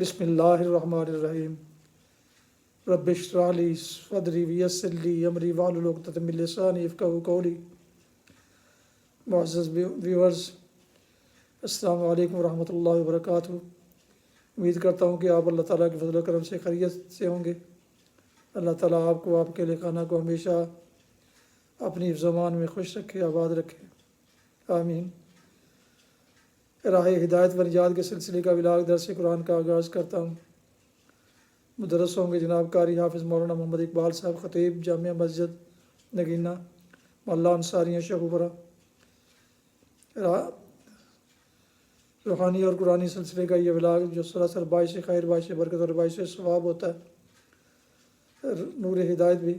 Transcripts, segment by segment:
بسم اللہ الرحمن الرحیم رب اشرح لی صدری ویسر لی امری واحلل عقدۃ من لسانی یفقہوا قولی۔ معزز ویورز، السلام علیکم ورحمۃ اللہ وبرکاتہ۔ امید کرتا ہوں کہ آپ اللہ تعالیٰ کے فضل و کرم سے خیریت سے ہوں گے۔ اللہ تعالیٰ آپ کو، آپ کے اہل خانہ کو ہمیشہ اپنی زمان میں خوش رکھے، آباد رکھے، آمین۔ راہ ہدایت و نجات کے سلسلے کا ولاگ درس قرآن کا آغاز کرتا ہوں۔ مدرس ہوں گے جناب قاری حافظ مولانا محمد اقبال صاحب، خطیب جامع مسجد نگینہ، محلہ انصاریہ شہوپرہ۔ روحانی اور قرآنی سلسلے کا یہ ولاگ جو سراسر باعث خیر، باعث برکت اور باعث ثواب ہوتا ہے، نور ہدایت بھی،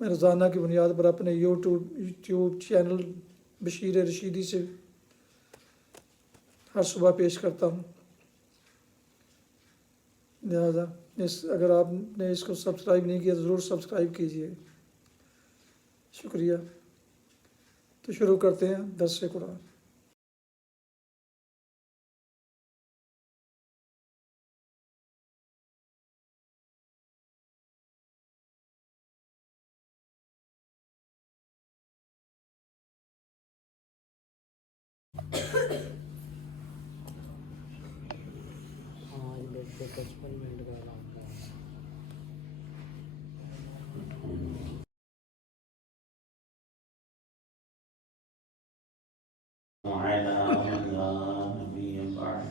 میں روزانہ کی بنیاد پر اپنے یوٹیوب چینل بشیر رشیدی سے ہر صبح پیش کرتا ہوں۔ لہذا اگر آپ نے اس کو سبسکرائب نہیں کیا تو ضرور سبسکرائب کیجیے، شکریہ۔ تو شروع کرتے ہیں درس قرآن۔ وعلى من لا نبي بعد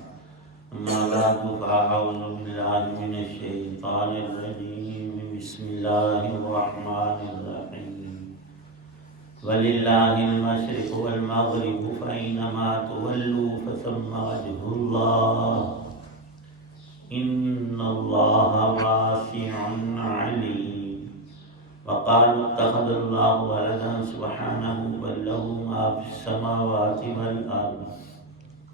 أما بعد فأعوذ بالله من الشيطان الرجيم بسم الله الرحمن الرحيم ولله المشرق والمغرب فأينما تولوا فثم وجه الله إن الله واسع عليم وقالوا اتخذ الله ولدا سبحانه بل له ما في السماوات والأرض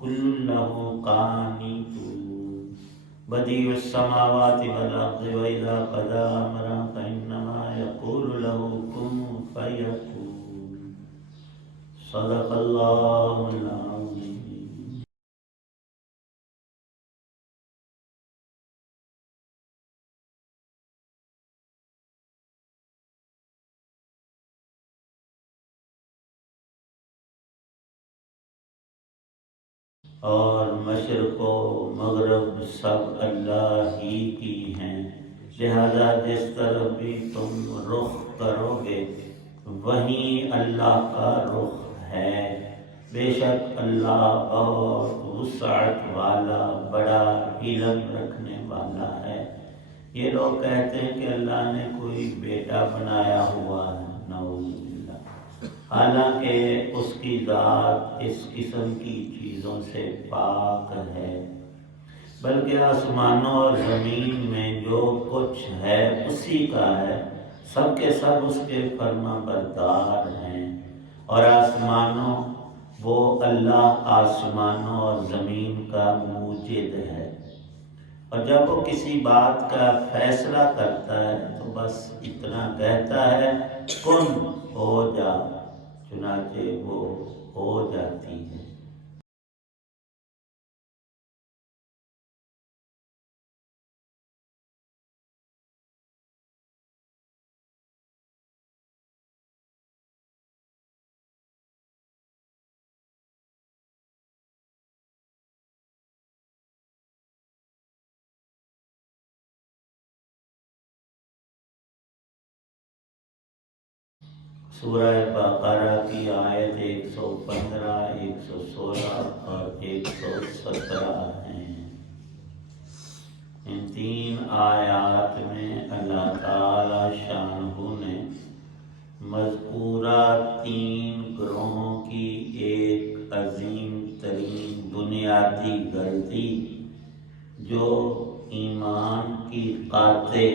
كل له قانتون بديع السماوات والأرض وإذا قضى أمرا فإنما يقول له كن فيكون صدق الله العظيم۔ اور مشرق و مغرب سب اللہ ہی کی ہیں، لہذا جس طرف بھی تم رخ کرو گے وہیں اللہ کا رخ ہے۔ بے شک اللہ بہت وسعت والا، بڑا علم رکھنے والا ہے۔ یہ لوگ کہتے ہیں کہ اللہ نے کوئی بیٹا بنایا ہوا ہے، نعوذ باللہ، حالانکہ اس کی ذات اس قسم کی چیزوں سے پاک ہے، بلکہ آسمانوں اور زمین میں جو کچھ ہے اسی کا ہے، سب کے سب اس کے فرما بردار ہیں۔ اور آسمانوں، وہ اللہ آسمانوں اور زمین کا موجد ہے، اور جب وہ کسی بات کا فیصلہ کرتا ہے تو بس اتنا کہتا ہے کن ہو جا، چنانچہ وہ ہو جاتی ہے۔ سورہ بقرہ کی آیت 115، 116 اور 117 ہیں۔ ان تین آیات میں اللہ تعالی شانہ نے مذکورہ تین گروہوں کی ایک عظیم ترین بنیادی غلطی جو ایمان کی قاطع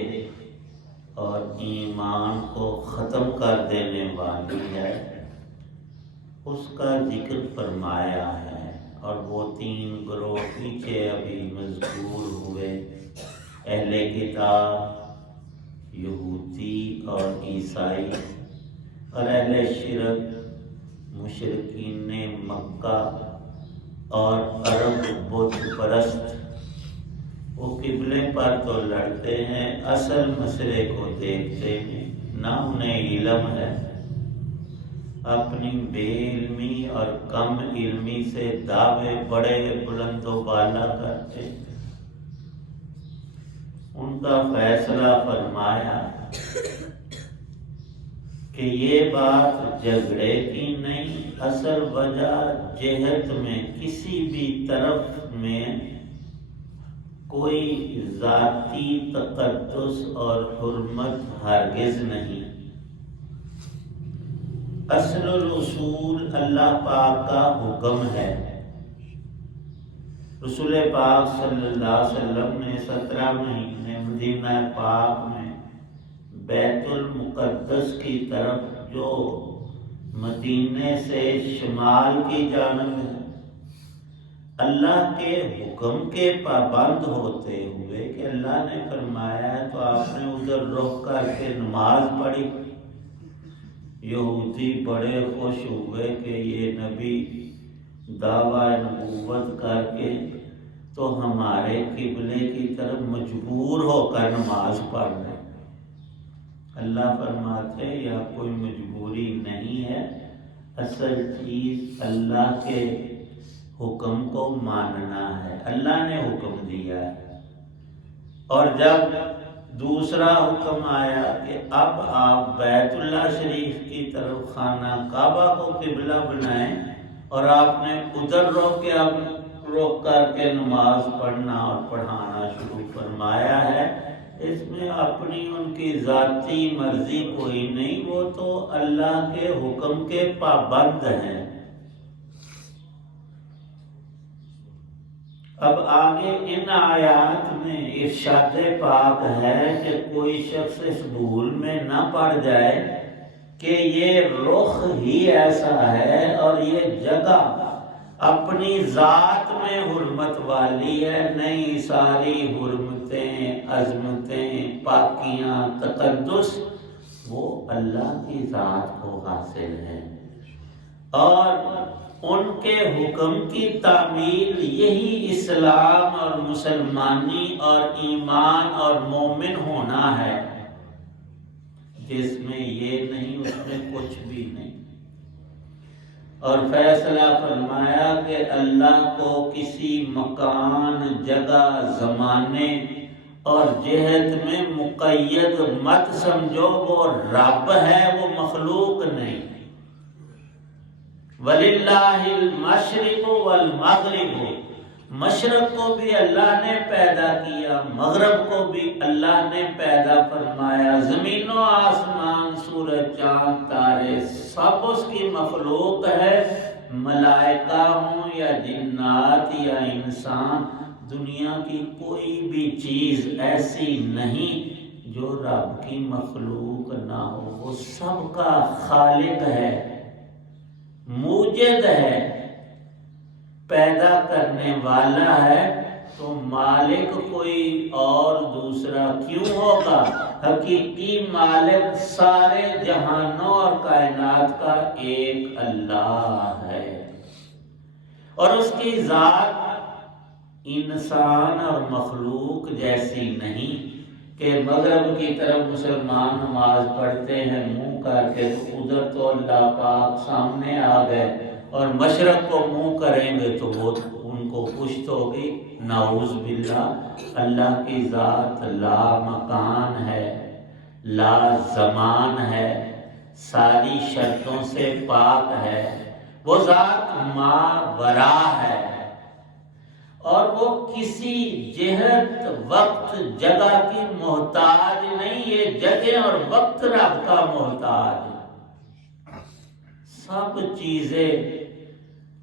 اور ایمان کو ختم کر دینے والی ہے، اس کا ذکر فرمایا ہے۔ اور وہ تین گروہ پیچھے ابھی مذکور ہوئے، اہل کتاب، یہودی اور عیسائی، اور اہل شرک، مشرکین مکہ اور عرب بت پرست۔ وہ قبلے پر تو لڑتے ہیں، اصل مسئلے کو دیکھتے ہیں نہ انہیں علم ہے، اپنی بے علمی اور کم علمی سے دعوے بڑے بلند و بالا کرتے ہیں۔ ان کا فیصلہ فرمایا کہ یہ بات جھگڑے کی نہیں، اصل وجہ جہت میں کسی بھی طرف میں کوئی ذاتی تقدس اور حرمت ہرگز نہیں۔ اصل الاصول اللہ پاک کا حکم ہے۔ رسول پاک صلی اللہ علیہ وسلم نے 17 مہینے مدینہ پاک میں بیت المقدس کی طرف جو مدینے سے شمال کی جانب ہے، اللہ کے حکم کے پابند ہوتے ہوئے کہ اللہ نے فرمایا ہے تو آپ نے ادھر رخ کر کے نماز پڑھی۔ یہودی بڑے خوش ہوئے کہ یہ نبی دعویٰ نبوت کر کے تو ہمارے قبلے کی طرف مجبور ہو کر نماز پڑھ رہے۔ اللہ فرماتے یا کوئی مجبوری نہیں ہے، اصل چیز اللہ کے حکم کو ماننا ہے، اللہ نے حکم دیا ہے۔ اور جب دوسرا حکم آیا کہ اب آپ بیت اللہ شریف کی طرف خانہ کعبہ کو قبلہ بنائیں اور آپ نے ادھر روک کر کے نماز پڑھنا اور پڑھانا شروع فرمایا ہے، اس میں اپنی ان کی ذاتی مرضی کوئی نہیں، وہ تو اللہ کے حکم کے پابند ہیں۔ اب آگے ان آیات میں ارشاد پاک ہے کہ کوئی شخص اس بھول میں نہ پڑ جائے کہ یہ رخ ہی ایسا ہے اور یہ جگہ اپنی ذات میں حرمت والی ہے، نہیں ساری حرمتیں، عظمتیں، پاکیاں، تقدس وہ اللہ کی ذات کو حاصل ہے، اور ان کے حکم کی تعمیل یہی اسلام اور مسلمانی اور ایمان اور مومن ہونا ہے، جس میں یہ نہیں اس میں کچھ بھی نہیں۔ اور فیصلہ فرمایا کہ اللہ کو کسی مکان، جگہ، زمانے اور جہت میں مقید مت سمجھو، وہ رب ہے، وہ مخلوق نہیں۔ وَلِلَّهِ الْمَشْرِقُ وَالْمَغْرِبُ، مشرق کو بھی اللہ نے پیدا کیا، مغرب کو بھی اللہ نے پیدا فرمایا، زمین و آسمان، سورج، چاند، تارے سب اس کی مخلوق ہے، ملائکہ ہوں یا جنات یا انسان، دنیا کی کوئی بھی چیز ایسی نہیں جو رب کی مخلوق نہ ہو، وہ سب کا خالق ہے، موجد ہے، پیدا کرنے والا ہے، تو مالک کوئی اور دوسرا کیوں ہوگا؟ حقیقی مالک سارے جہانوں اور کائنات کا ایک اللہ ہے، اور اس کی ذات انسان اور مخلوق جیسی نہیں کہ مغرب کی طرف مسلمان نماز پڑھتے ہیں منہ کر کے تو ادھر تو اللہ پاک سامنے آ گئے، اور مشرق کو منہ کریں گے تو وہ ان کو پشت ہوگی، نعوذ باللہ۔ اللہ کی ذات لا مکان ہے، لا زمان ہے، ساری شرطوں سے پاک ہے، وہ ذات ماورا ہے، اور وہ کسی جہت، وقت، جگہ کی محتاج نہیں، یہ جگہ اور وقت رب کا محتاج ہے، سب چیزیں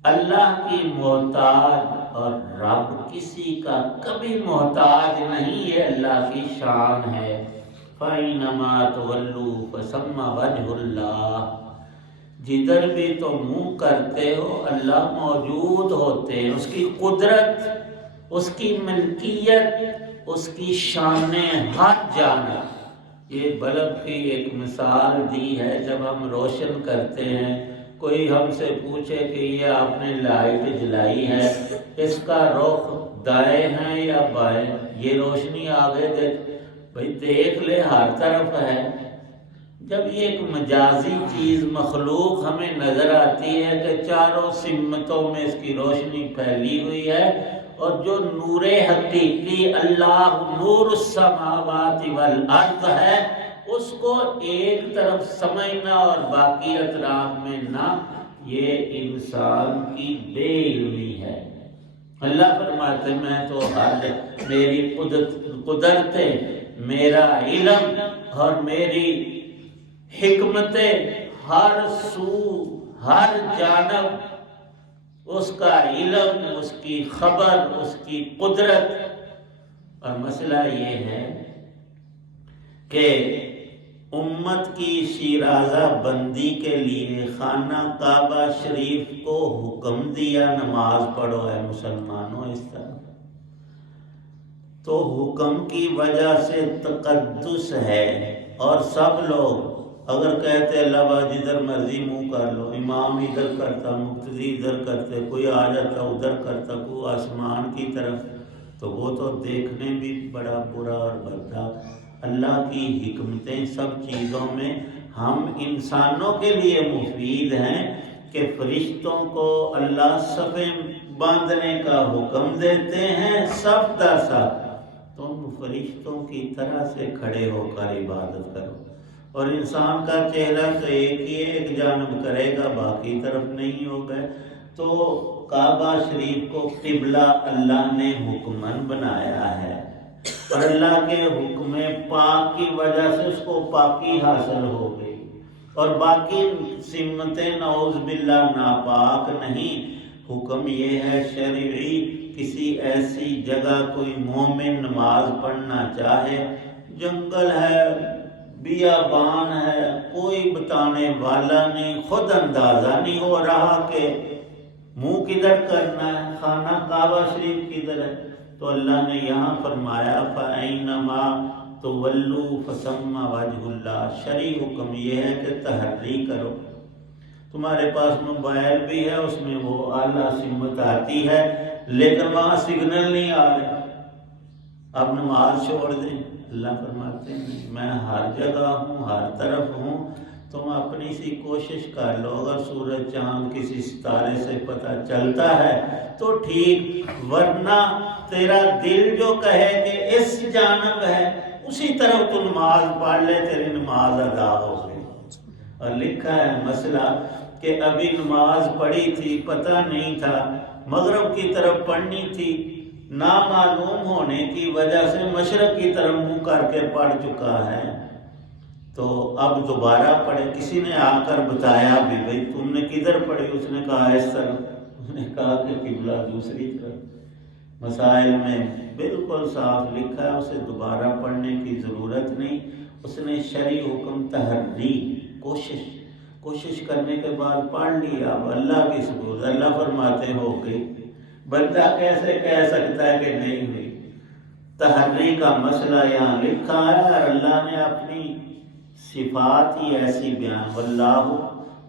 اللہ کی محتاج، اور رب کسی کا کبھی محتاج نہیں، یہ اللہ کی شان ہے۔ فَإِنَّمَا تُوَلُّوا فَثَمَّ وَجْهُ اللَّهِ، جدھر بھی تو منہ کرتے ہو اللہ موجود ہوتے ہیں، اس کی قدرت، اس کی ملکیت، اس کی شان ہر جانب۔ یہ بلب کی ایک مثال دی ہے، جب ہم روشن کرتے ہیں، کوئی ہم سے پوچھے کہ یہ آپ نے لائٹ جلائی ہے، اس کا رخ دائیں ہیں یا بائیں، یہ روشنی آگے دیکھ بھئی دیکھ لے ہر طرف ہے۔ جب یہ ایک مجازی چیز مخلوق ہمیں نظر آتی ہے کہ چاروں سمتوں میں اس کی روشنی پھیلی ہوئی ہے، اور جو نور حقیقی اللہ نور السماوات والارض ہے اس کو ایک طرف سمجھنا اور باقی اطراف میں نہ، یہ انسان کی بے علمی ہے۔ اللہ فرماتے میں تو میری قدرتیں، میرا علم اور میری حکمتیں ہر سو ہر جانب اس کا علم، اس کی خبر، اس کی قدرت۔ اور مسئلہ یہ ہے کہ امت کی شیرازہ بندی کے لیے خانہ کعبہ شریف کو حکم دیا نماز پڑھو ہے مسلمانوں اس طرح، تو حکم کی وجہ سے تقدس ہے، اور سب لوگ اگر کہتے اللہ با جدھر مرضی منہ کر لو، امام ادھر کرتا، مقتدی ادھر کرتے، کوئی آ جاتا ادھر کرتا، کوئی آسمان کی طرف، تو وہ تو دیکھنے بھی بڑا برا اور بھدا۔ اللہ کی حکمتیں سب چیزوں میں ہم انسانوں کے لیے مفید ہیں کہ فرشتوں کو اللہ صفیں باندھنے کا حکم دیتے ہیں صف در صف، تم فرشتوں کی طرح سے کھڑے ہو کر عبادت کرو، اور انسان کا چہرہ تو ایک ہی ایک جانب کرے گا، باقی طرف نہیں ہوگا۔ تو کعبہ شریف کو قبلہ اللہ نے حکمن بنایا ہے، اور اللہ کے حکم پاک کی وجہ سے اس کو پاکی حاصل ہو گئی، اور باقی سمتیں نعوذ باللہ ناپاک نہیں۔ حکم یہ ہے شرعی، کسی ایسی جگہ کوئی مومن نماز پڑھنا چاہے، جنگل ہے، بیابان ہے، کوئی بتانے والا نہیں، خود اندازہ نہیں ہو رہا کہ منہ کدھر کرنا ہے، خانہ کعبہ شریف کدھر ہے، تو اللہ نے یہاں فرمایا فَأَيْنَمَا تُوَلُّوا فَثَمَّ وَجْهُ اللَّهِ۔ شرعی حکم یہ ہے کہ تحری کرو۔ تمہارے پاس موبائل بھی ہے، اس میں وہ اعلیٰ سمت آتی ہے، لیکن وہاں سگنل نہیں آ رہے، اب نماز چھوڑ دیں۔ اللہ فرماتے ہیں میں ہر جگہ ہوں، ہر طرف ہوں، تم اپنی سی کوشش کر لو، اگر سورج چاند کسی ستارے سے پتہ چلتا ہے تو ٹھیک، ورنہ تیرا دل جو کہے کہ اس جانب ہے اسی طرف تو نماز پڑھ لے، تیری نماز ادا ہو گئی۔ اور لکھا ہے مسئلہ کہ ابھی نماز پڑھی تھی، پتہ نہیں تھا، مغرب کی طرف پڑھنی تھی، نامعلوم ہونے کی وجہ سے مشرق کی طرف منہ کر کے پڑھ چکا ہے، تو اب دوبارہ پڑھے۔ کسی نے آ کر بتایا بھی بھئی تم نے کدھر پڑھی، اس نے کہا اس طرف، اس نے کہا کہ قبلہ دوسری طرف۔ مسائل میں بالکل صاف لکھا ہے، اسے دوبارہ پڑھنے کی ضرورت نہیں۔ اس نے شرعی حکم تحری، کوشش کرنے کے بعد پڑھ لیا، اب اللہ کی سبوت، اللہ فرماتے ہو گئی۔ بندہ کیسے کہہ سکتا ہے کہ نہیں ہوئی؟ تحری کا مسئلہ یہاں لکھا ہے، اور اللہ نے اپنی صفات ہی ایسی بیان، واللہ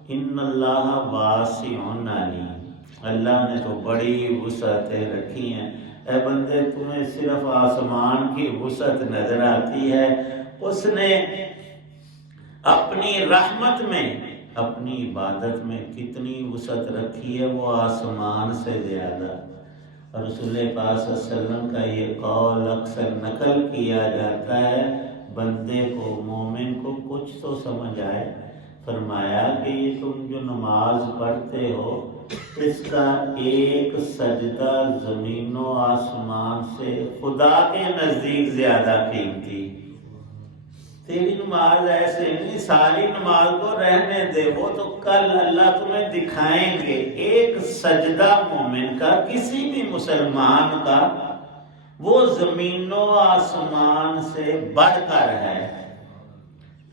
ان اللہ واسع علیم، اللہ نے تو بڑی وسعتیں رکھی ہیں۔ اے بندے تمہیں صرف آسمان کی وسعت نظر آتی ہے، اس نے اپنی رحمت میں، اپنی عبادت میں کتنی وسعت رکھی ہے، وہ آسمان سے زیادہ۔ اور رسول پاک صلی اللہ علیہ وسلم کا یہ قول اکثر نقل کیا جاتا ہے، بندے کو، مومن کو کچھ تو سمجھ آئے، فرمایا کہ یہ تم جو نماز پڑھتے ہو، اس کا ایک سجدہ زمین و آسمان سے خدا کے نزدیک زیادہ قیمتی۔ تیری نماز ایسے نہیں، ساری نماز کو رہنے دے، وہ تو کل اللہ تمہیں دکھائیں گے۔ ایک سجدہ مومن کا، کسی بھی مسلمان کا، وہ زمین و آسمان سے بڑھ کر ہے۔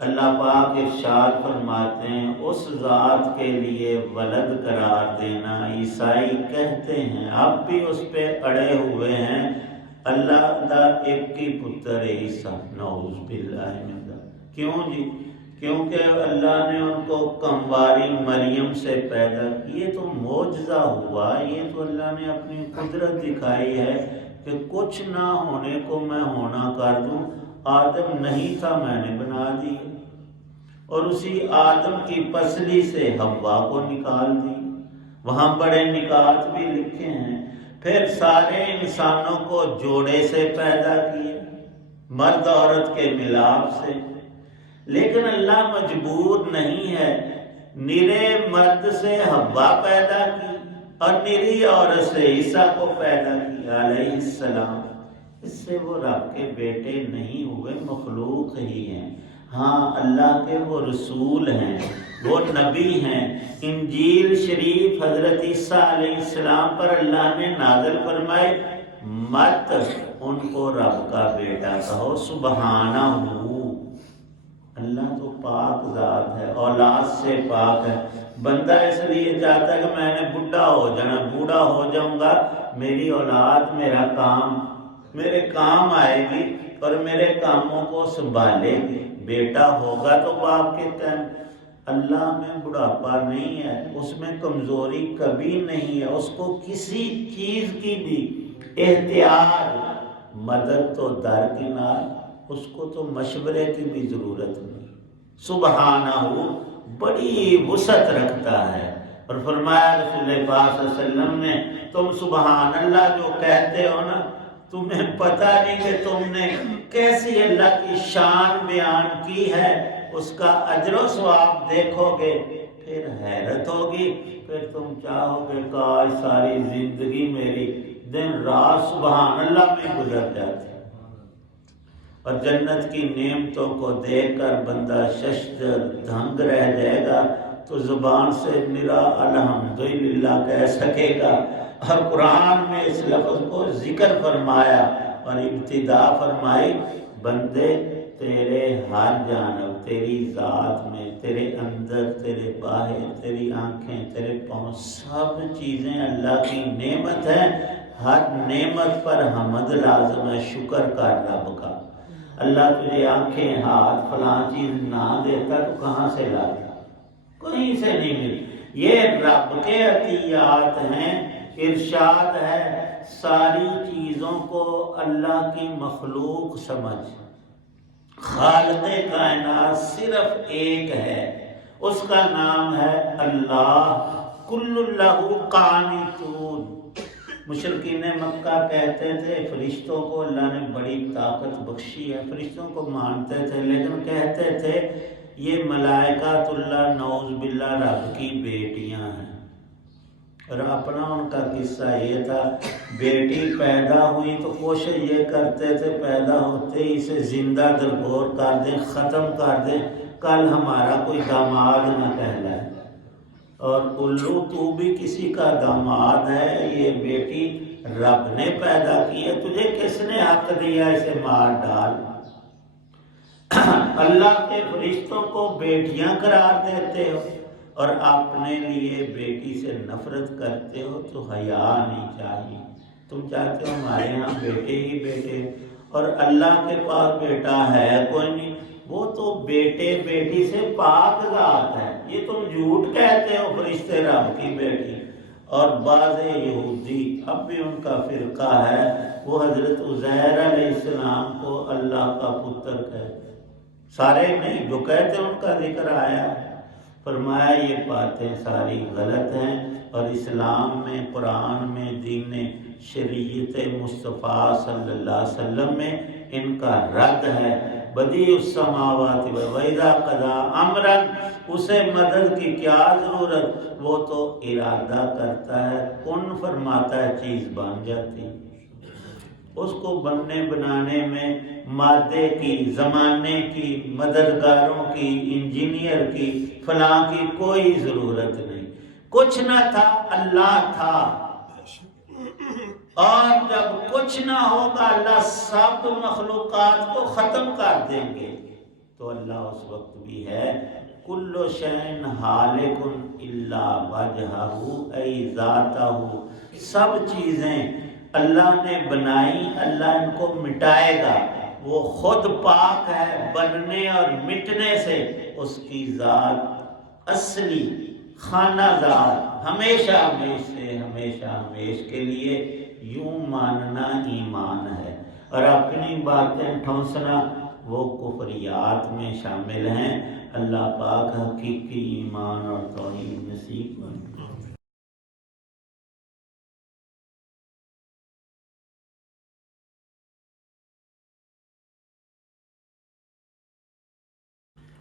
اللہ پاک ارشاد فرماتے ہیں اس ذات کے لیے ولد قرار دینا، عیسائی کہتے ہیں، اب بھی اس پہ اڑے ہوئے ہیں، اللہ دا ایک ہی پتر عیسیٰ، نعوذ باللہ من ذالک۔ کیوں جی؟ کیونکہ اللہ نے ان کو کمواری مریم سے پیدا، یہ تو معجزہ ہوا، یہ تو اللہ نے اپنی قدرت دکھائی ہے کہ کچھ نہ ہونے کو میں ہونا کر دوں. آدم نہیں تھا، میں نے بنا دیا، اور اسی آدم کی پسلی سے حوا کو نکال دی. وہاں بڑے نکات بھی لکھے ہیں. پھر سارے انسانوں کو جوڑے سے پیدا کیا، مرد عورت کے ملاپ سے. لیکن اللہ مجبور نہیں ہے. نرے مرد سے حوا پیدا کی اور نری عورت سے عیسیٰ کو پیدا کیا علیہ السلام. اس سے وہ رب کے بیٹے نہیں ہوئے، مخلوق ہی ہیں. ہاں اللہ کے وہ رسول ہیں، وہ نبی ہیں. انجیل شریف حضرت عیسیٰ علیہ السلام پر اللہ نے نازل فرمائے، مت ان کو رب کا بیٹا کہو، سبحانہ ہو. اللہ تو پاک ذات ہے، اولاد سے پاک ہے. بندہ اس لیے چاہتا ہے کہ میں نے بوڑھا ہو جانا، بوڑھا ہو جاؤں گا، میری اولاد میرا کام، میرے کام آئے گی اور میرے کاموں کو سنبھالے گی. بیٹا ہوگا تو باپ کے کام. اللہ میں بڑھاپا نہیں ہے، اس میں کمزوری کبھی نہیں ہے. اس کو کسی چیز کی بھی احتیاط، مدد تو درکنار، اس کو تو مشورے کی بھی ضرورت نہیں. سبحانہ ہو، بڑی وسعت رکھتا ہے. اور فرمایا رسول پاک صلی اللہ علیہ وسلم نے، تم سبحان اللہ جو کہتے ہو نا، تمہیں پتہ نہیں کہ تم نے کیسی اللہ کی شان بیان کی ہے. اس کا اجر و ثواب دیکھو گے پھر حیرت ہوگی. پھر تم چاہو گے کاش ساری زندگی میری دن رات سبحان اللہ میں گزر جاتی. اور جنت کی نعمتوں کو دیکھ کر بندہ ششدر دھنگ رہ جائے گا تو زبان سے نرا الحمدللہ کہہ سکے گا. اور قرآن میں اس لفظ کو ذکر فرمایا اور ابتدا فرمائی، بندے تیرے ہر جانب، تیری ذات میں، تیرے اندر، تیرے باہر، تیری آنکھیں، تیرے پاؤں، سب چیزیں اللہ کی نعمت ہیں. ہر نعمت پر حمد لازم ہے، شکر کر رب کا. اللہ تجھے آنکھیں، ہاتھ، فلاں چیز نہ دیتا تو کہاں سے لاتا؟ کہیں سے نہیں ملی. یہ رب کے عطیات ہیں. ارشاد ہے ساری چیزوں کو اللہ کی مخلوق سمجھ. خالق کائنات صرف ایک ہے، اس کا نام ہے اللہ. کل لہ قانتون. مشرکین مکہ کہتے تھے فرشتوں کو اللہ نے بڑی طاقت بخشی ہے، فرشتوں کو مانتے تھے، لیکن کہتے تھے یہ ملائکۃ اللہ نعوذ باللہ رب کی بیٹیاں ہیں. اور اپنا ان کا قصہ یہ تھا، بیٹی پیدا ہوئی تو کوشش یہ کرتے تھے پیدا ہوتے ہی اسے زندہ درگور کر دیں، ختم کر دیں، کل ہمارا کوئی داماد نہ کہلائے. اور الو تو بھی کسی کا داماد ہے، یہ بیٹی رب نے پیدا کی ہے، تجھے کس نے حق دیا اسے مار ڈال. اللہ کے فرشتوں کو بیٹیاں قرار دیتے ہو اور اپنے لیے بیٹی سے نفرت کرتے ہو تو حیا نہیں چاہیے. تم چاہتے ہو ہمارے ہاں بیٹے ہی بیٹے، اور اللہ کے پاس بیٹا ہے کوئی نہیں. وہ تو بیٹے بیٹی سے پاک ذات ہے. یہ تم جھوٹ کہتے ہو فرشتے رب کی بیٹی. اور بعض یہودی اب بھی ان کا فرقہ ہے، وہ حضرت عزیر علیہ السلام کو اللہ کا پتر کہتے. سارے نہیں، جو کہتے ان کا ذکر آیا ہے. فرمایا یہ باتیں ساری غلط ہیں، اور اسلام میں، قرآن میں، دین شریعت مصطفیٰ صلی اللہ علیہ وسلم میں ان کا رد ہے. بدیع السماوات وَإِذَا قَضَىٰ أَمْرًا، اسے مدد کی کیا ضرورت، وہ تو ارادہ کرتا ہے، کن فرماتا ہے، چیز بن جاتی. اس کو بننے بنانے میں مادے کی، زمانے کی، مددگاروں کی، انجینئر کی، فلاں کی کوئی ضرورت نہیں. کچھ نہ تھا، اللہ تھا. اور جب کچھ نہ ہوگا اللہ سب مخلوقات کو ختم کر دیں گے. تو اللہ اس وقت بھی ہے. کل شیء ہالک الا وجہہ ای ذاتہ. سب چیزیں اللہ نے بنائی، اللہ ان کو مٹائے گا. وہ خود پاک ہے بننے اور مٹنے سے. اس کی ذات اصلی خانہ ذات ہمیشہ ہمیش سے ہمیشہ ہمیش کے لیے یوں ماننا ایمان ہے، اور اپنی باتیں ٹھونسنا وہ کفریات میں شامل ہیں۔ اللہ پاک حقیقی ایمان اور توحید نصیب کرے۔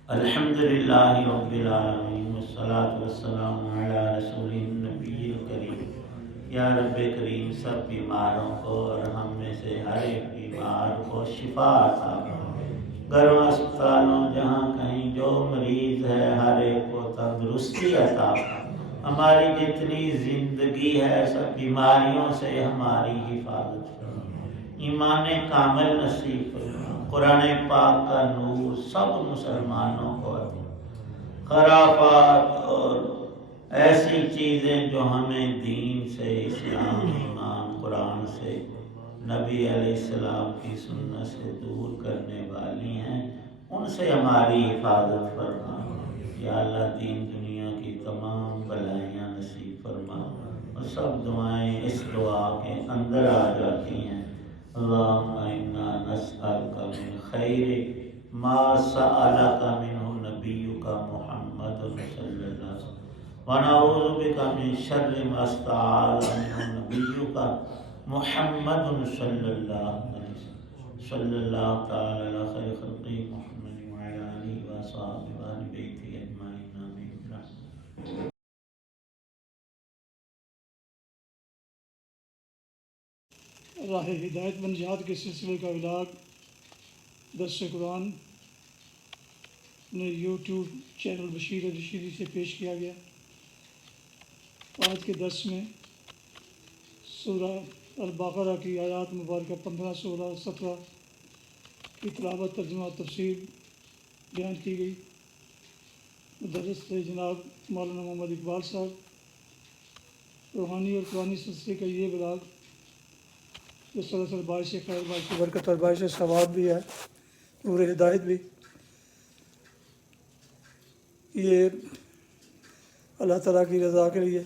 الحمدللہ رب العالمین والصلاة والسلام علی رسول النبی الکریم۔ یا رب کریم سب بیماروں کو اور ہم میں سے ہر ایک بیمار کو شفا عطا فرما۔ گھروں اسپتالوں جہاں کہیں جو مریض ہے ہر ایک کو تندرستی عطا فرما۔ ہماری جتنی زندگی ہے سب بیماریوں سے ہماری حفاظت فرما۔ ایمان کامل نصیب فرما۔ قرآن پاک کا نور سب مسلمانوں کو عطا۔ خرافات اور ایسی چیزیں جو ہمیں دین سے، اسلام، ایمان، قرآن سے، نبی علیہ السلام کی سنت سے دور کرنے والی ہیں، ان سے ہماری حفاظت فرما۔ یا اللہ دین دنیا کی تمام بلائیاں نصیب فرما۔ اور سب دعائیں اس دعا کے اندر آ جاتی ہیں۔ اللہم انا نسألک من خیر ما سألک منہ نبیک محمد صلی اللہ علیہ وسلم ونعوذ بک من شر ما استعاذ منہ نبیک محمد صلی اللہ علیہ وسلم صلی اللہ تعالی علی خیر خلقہ محمد وعلی آلہ وصحبہ وآل بیتہ اجمعین آمین۔ راہ ہدایت بن جہاد کے سلسلے کا ولاگ درس قرآن نے یوٹیوب چینل بشیر رشیدی سے پیش کیا گیا۔ آج کے درس میں سورہ البقرہ کی آیات مبارکہ 15، 16 اور 17 کی تلاوت، ترجمہ اور تفسیر بیان کی گئی۔ مدرس تھے جناب مولانا محمد اقبال صاحب۔ روحانی اور قرآنی سلسلے کا یہ بلاگ جو سلسل باعث خیر، باعث برکت اور باعث ثواب بھی ہے، نور ہدایت بھی، یہ اللہ تعالیٰ کی رضا کے لیے،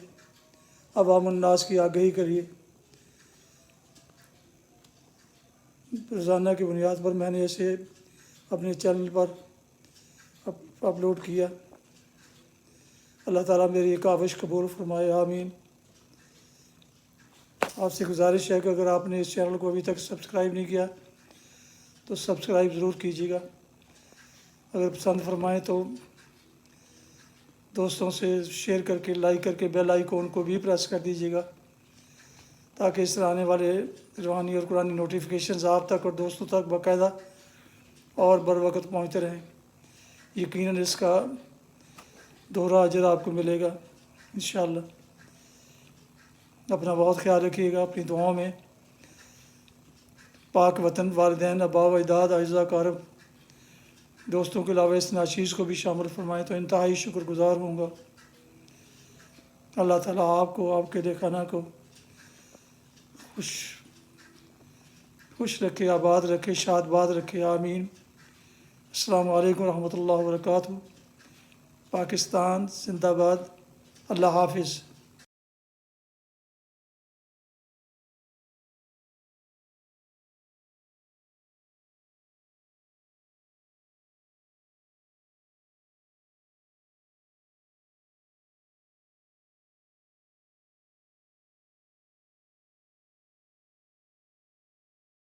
عوام الناس کی آگہی کے لیے روزانہ کی بنیاد پر میں نے اسے اپنے چینل پر اپلوڈ کیا۔ اللہ تعالیٰ میری یہ کاوش قبول فرمائے، آمین۔ آپ سے گزارش ہے کہ اگر آپ نے اس چینل کو ابھی تک سبسکرائب نہیں کیا تو سبسکرائب ضرور کیجیے گا۔ اگر پسند فرمائیں تو دوستوں سے شیئر کر کے، لائک کر کے بیل آئیکن کو بھی پریس کر دیجیے گا تاکہ اس طرح آنے والے روحانی اور قرآنی نوٹیفیکیشنز آپ تک اور دوستوں تک باقاعدہ اور بر وقت پہنچتے رہیں۔ یقیناً اس کا دوہرا اجر آپ کو ملے گا انشاءاللہ۔ اپنا بہت خیال رکھیے گا، اپنی دعاؤں میں پاک وطن، والدین، آباء و اجداد، اعزاء اقارب، دوستوں کے علاوہ اس ناچیز کو بھی شامل فرمائیں تو انتہائی شکر گزار ہوں گا۔ اللہ تعالیٰ آپ کو، آپ کے خانہ کو خوش رکھے، آباد رکھے، شاد باد رکھے، آمین۔ السلام علیکم ورحمۃ اللہ وبرکاتہ۔ پاکستان زندہ باد۔ اللہ حافظ۔